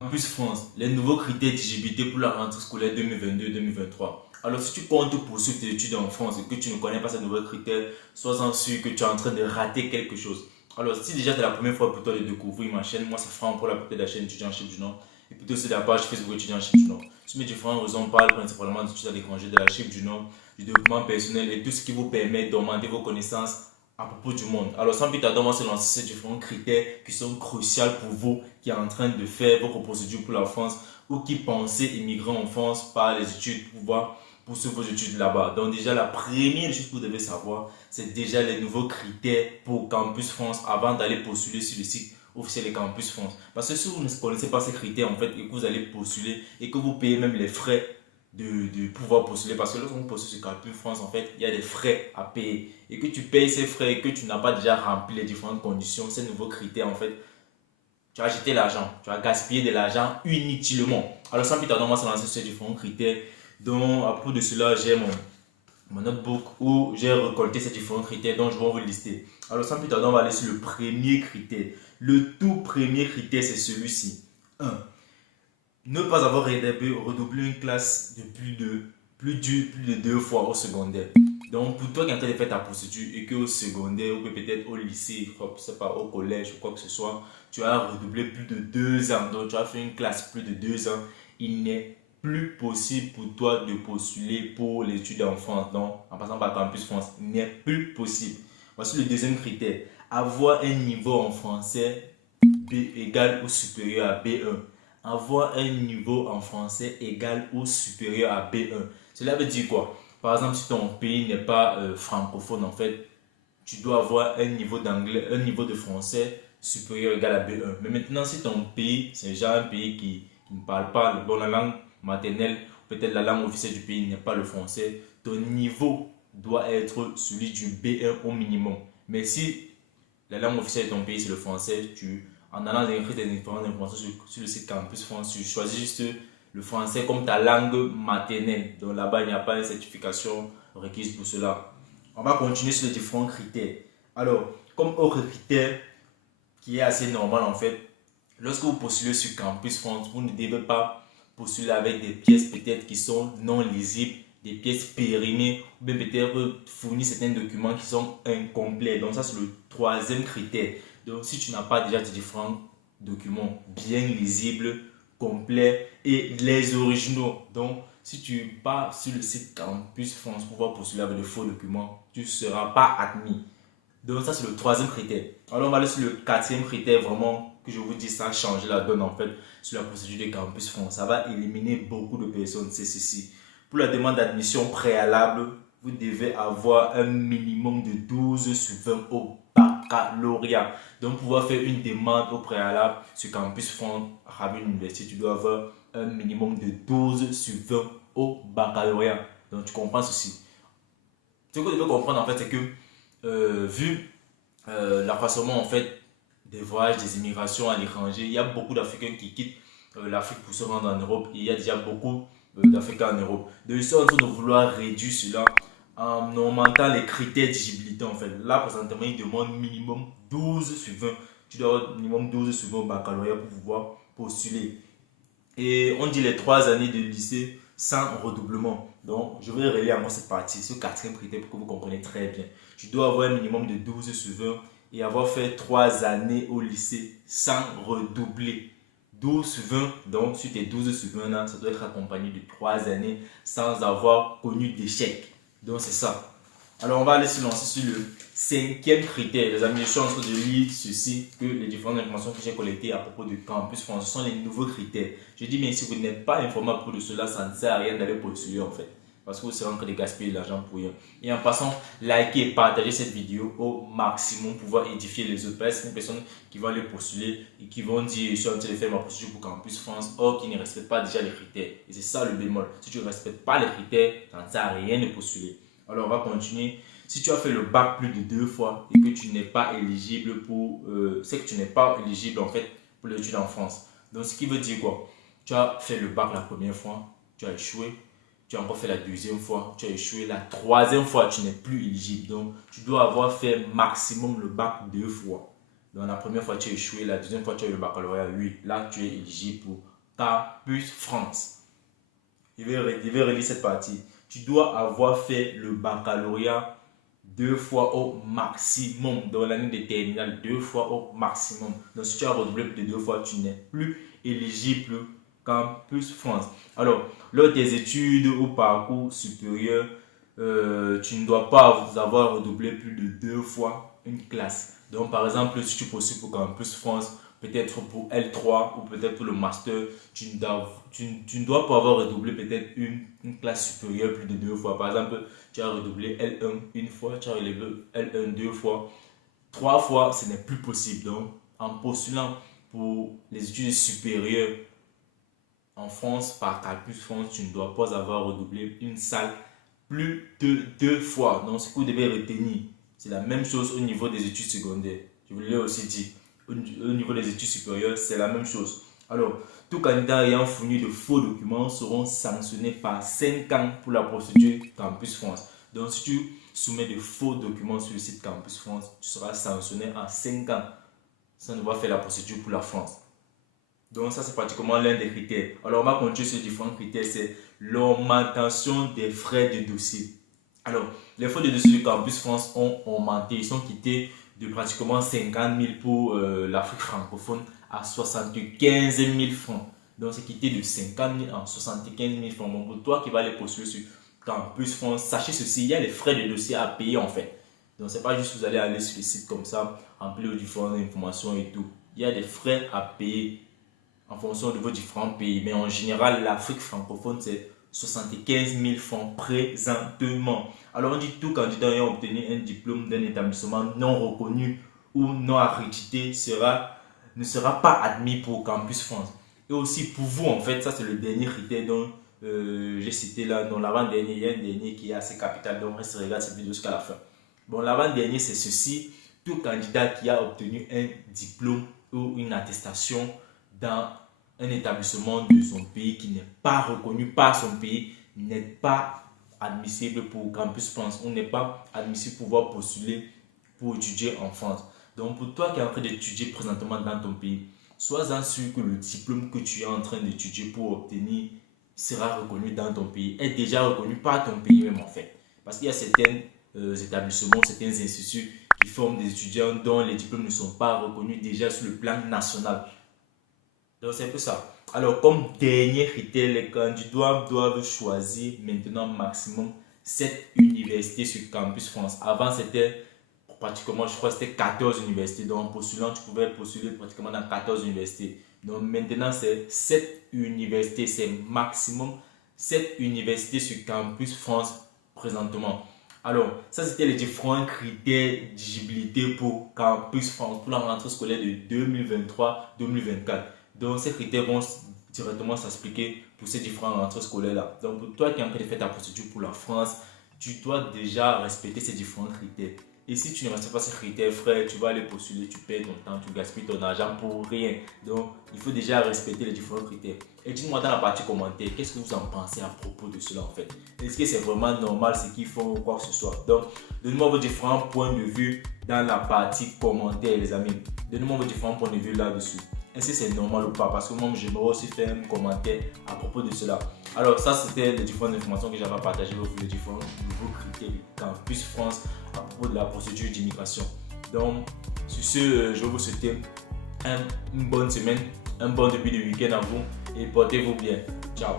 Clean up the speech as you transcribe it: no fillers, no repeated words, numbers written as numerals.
Campus France, les nouveaux critères d'éligibilité pour la rentrée scolaire 2022-2023. Alors, si tu comptes poursuivre tes études en France et que tu ne connais pas ces nouveaux critères, sois-en sûr que tu es en train de rater quelque chose. Alors, si déjà c'est la première fois pour toi de découvrir ma chaîne, moi c'est Franck pour la de la chaîne étudiant en Chip du Nord et plutôt c'est la page Facebook étudiant en Chip du Nord. Sur mes différentes raisons, on parle principalement d'études à l'étranger, de la Chip du Nord, du développement personnel et tout ce qui vous permet d'augmenter vos connaissances à propos du monde. Alors, sans plus tarder, on va se lancer sur différents critères qui sont cruciaux pour vous qui êtes en train de faire votre procédure pour la France ou qui pensez immigrer en France par les études pour pouvoir poursuivre vos études là-bas. Donc, déjà, la première chose que vous devez savoir, c'est déjà les nouveaux critères pour Campus France avant d'aller postuler sur le site officiel de Campus France. Parce que si vous ne connaissez pas ces critères en fait et que vous allez postuler et que vous payez même les frais de pouvoir postuler, parce que lorsqu'on postule sur Campus France, en fait, il y a des frais à payer et que tu payes ces frais et que tu n'as pas déjà rempli les différentes conditions, ces nouveaux critères, en fait, tu as jeté l'argent, tu as gaspillé de l'argent inutilement. Alors, sans plus tarder, on va se lancer sur ces différents critères. Donc, à propos de cela, j'ai mon notebook où j'ai récolté ces différents critères dont je vais vous lister. Alors, sans plus tarder, on va aller sur le premier critère. Le tout premier critère, c'est celui-ci. 1. Ne pas avoir redoublé une classe de plus de 2 fois au secondaire. Donc, pour toi qui es en train de faire ta procédure et qu'au secondaire ou peut-être au lycée, je ne sais pas, au collège ou quoi que ce soit, tu as redoublé plus de 2 ans, donc tu as fait une classe plus de 2 ans, il n'est plus possible pour toi de postuler pour l'étude en France. Donc, en passant par Campus France, il n'est plus possible. Voici le deuxième critère. Avoir un niveau en français B égal ou supérieur à B1. Avoir un niveau en français égal ou supérieur à B1. Cela veut dire quoi? Par exemple, si ton pays n'est pas francophone, en fait, tu dois avoir un niveau d'anglais, un niveau de français supérieur ou égal à B1. Mais maintenant, si ton pays, c'est déjà un pays qui ne parle pas la langue maternelle, peut-être la langue officielle du pays n'est pas le français, ton niveau doit être celui du B1 au minimum. Mais si la langue officielle de ton pays, c'est le français, en allant écrire des différentes informations sur le site Campus France, tu choisis juste le français comme ta langue maternelle. Donc là-bas, il n'y a pas une certification requise pour cela. On va continuer sur les différents critères. Alors, comme autre critère qui est assez normal en fait, lorsque vous postulez sur Campus France, vous ne devez pas postuler avec des pièces peut-être qui sont non lisibles, des pièces périmées, ou bien peut-être fournir certains documents qui sont incomplets. Donc ça, c'est le troisième critère. Donc si tu n'as pas déjà tes différents documents bien lisibles, complets et les originaux, donc si tu pars sur le site Campus France pour pouvoir postuler avec de faux documents, tu ne seras pas admis. Donc ça, c'est le troisième critère. Alors on va aller sur le quatrième critère, vraiment, que je vous dis, ça a changé la donne en fait, sur la procédure de Campus France. Ça va éliminer beaucoup de personnes, c'est ceci. Pour la demande d'admission préalable, vous devez avoir un minimum de 12 sur 20 au baccalauréat. Donc pour pouvoir faire une demande au préalable sur Campus France, Rabi Université, tu dois avoir un minimum de 12 sur 20 au baccalauréat. Donc tu comprends ceci. Ce que vous devez comprendre en fait, c'est que vu l'accroissement en fait des voyages, des immigrations à l'étranger, il y a beaucoup d'Africains qui quittent l'Afrique pour se rendre en Europe et il y a déjà beaucoup d'Africains en Europe. Donc ils sont en train de vouloir réduire cela en augmentant les critères d'éligibilité en fait. Là présentement ils demandent minimum 12 sur 20. Tu dois avoir minimum 12 sur 20 au baccalauréat pour pouvoir postuler. Et on dit les 3 années de lycée sans redoublement. Donc, je vais relayer encore cette partie, ce quatrième critère pour que vous compreniez très bien. Tu dois avoir un minimum de 12 sur 20 et avoir fait 3 années au lycée sans redoubler. 12 sur 20, donc sur tes 12 sur 20 ans, ça doit être accompagné de 3 années sans avoir connu d'échec. Donc, c'est ça. Alors, on va aller se lancer sur le cinquième critère. Les amis, je suis en train de lire ceci, que les différentes informations que j'ai collectées à propos du Campus France, ce sont les nouveaux critères. Je dis, mais si vous n'êtes pas informé à propos de cela, ça ne sert à rien d'aller postuler en fait. Parce que vous serez en train de gaspiller de l'argent pour rien. Et en passant, likez et partagez cette vidéo au maximum pour pouvoir édifier les autres. Parce que une personne qui va aller postuler et qui vont dire, je suis en train de faire ma procédure pour Campus France, or qui ne respecte pas déjà les critères. Et c'est ça le bémol. Si tu ne respectes pas les critères, ça ne sert à rien de postuler. Alors on va continuer. Si tu as fait le bac plus de 2 fois et que tu n'es pas éligible pour... c'est que tu n'es pas éligible en fait pour l'étude en France. Donc ce qui veut dire quoi? Tu as fait le bac la première fois, tu as échoué. Tu as encore fait la deuxième fois, tu as échoué. La troisième fois, tu n'es plus éligible. Donc tu dois avoir fait maximum le bac 2 fois. Donc la première fois tu as échoué, la deuxième fois tu as eu le baccalauréat, oui, là tu es éligible pour Campus France. Je vais relire cette partie. Tu dois avoir fait le baccalauréat 2 fois au maximum dans l'année de terminale, 2 fois au maximum. Donc si tu as redoublé plus de 2 fois, tu n'es plus éligible Campus France. Alors, lors des études au parcours supérieur, tu ne dois pas avoir redoublé plus de 2 fois une classe. Donc par exemple, si tu postules pour Campus France, peut-être pour L3 ou peut-être pour le master, tu ne dois pas avoir redoublé peut-être une classe supérieure plus de 2 fois. Par exemple, tu as redoublé L1 une fois, tu as relevé L1 2 fois, 3 fois, ce n'est plus possible. Donc, en postulant pour les études supérieures en France, par Campus France, tu ne dois pas avoir redoublé une salle plus de 2 fois. Donc, ce que vous devez retenir, c'est la même chose au niveau des études secondaires. Je vous l'ai aussi dit. Au niveau des études supérieures, c'est la même chose. Alors, tout candidat ayant fourni de faux documents seront sanctionnés par 5 ans pour la procédure Campus France. Donc, si tu soumets de faux documents sur le site Campus France, tu seras sanctionné en 5 ans sans devoir faire la procédure pour la France. Donc, ça, c'est pratiquement l'un des critères. Alors, on va continuer sur différents critères. C'est l'augmentation des frais de dossier. Alors, les frais de dossier du Campus France ont augmenté. Ils sont quittés de pratiquement 50 000 pour l'Afrique francophone à 75 000 francs. Donc, c'est quitté de 50 000 en 75 000 francs. Bon, pour toi qui vas aller postuler sur Campus France, sachez ceci, il y a les frais de dossier à payer en fait. Donc, c'est pas juste que vous allez aller sur le site comme ça, remplir différentes informations et tout. Il y a des frais à payer en fonction de vos différents pays. Mais en général, l'Afrique francophone, c'est 75 000 francs présentement. Alors, on dit tout candidat ayant obtenu un diplôme d'un établissement non reconnu ou non accrédité ne sera pas admis pour Campus France. Et aussi pour vous, en fait, ça c'est le dernier critère dont j'ai cité là. Non, l'avant-dernier, il y a un dernier qui est assez capital. Donc, reste regarde cette vidéo jusqu'à la fin. Bon, l'avant-dernier, c'est ceci. Tout candidat qui a obtenu un diplôme ou une attestation dans un établissement de son pays qui n'est pas reconnu par son pays n'est pas admissible pour Campus France. On n'est pas admissible pour pouvoir postuler pour étudier en France. Donc pour toi qui es en train d'étudier présentement dans ton pays, sois-en sûr que le diplôme que tu es en train d'étudier pour obtenir sera reconnu dans ton pays, est déjà reconnu par ton pays même en fait. Parce qu'il y a certains établissements, certains instituts qui forment des étudiants dont les diplômes ne sont pas reconnus déjà sur le plan national. Donc c'est un peu ça. Alors comme dernier critère, les candidats doivent choisir maintenant maximum 7 universités sur Campus France. Avant c'était pratiquement, je crois que c'était 14 universités. Donc en postulant, tu pouvais postuler pratiquement dans 14 universités. Donc maintenant c'est 7 universités, c'est maximum 7 universités sur Campus France présentement. Alors, ça c'était les différents critères d'éligibilité pour Campus France pour la rentrée scolaire de 2023-2024. Donc, ces critères vont directement s'expliquer pour ces différentes rentrées scolaires-là. Donc, pour toi qui es en train de faire ta procédure pour la France, tu dois déjà respecter ces différents critères. Et si tu ne respectes pas ces critères, frère, tu vas aller postuler, tu perds ton temps, tu gaspilles ton argent pour rien. Donc, il faut déjà respecter les différents critères. Et dites-moi dans la partie commentaire, qu'est-ce que vous en pensez à propos de cela en fait? Est-ce que c'est vraiment normal ce qu'ils font ou quoi que ce soit? Donc, donnez-moi vos différents points de vue dans la partie commentaire, les amis. Donnez-moi vos différents points de vue là-dessus. Est-ce que c'est normal ou pas? Parce que moi, j'aimerais aussi faire un commentaire à propos de cela. Alors, ça, c'était les différentes informations que j'avais à partager avec vous, les différents nouveaux critères du Campus France à propos de la procédure d'immigration. Donc, sur ce, je vais vous souhaiter une bonne semaine, un bon début de week-end à vous et portez-vous bien. Ciao.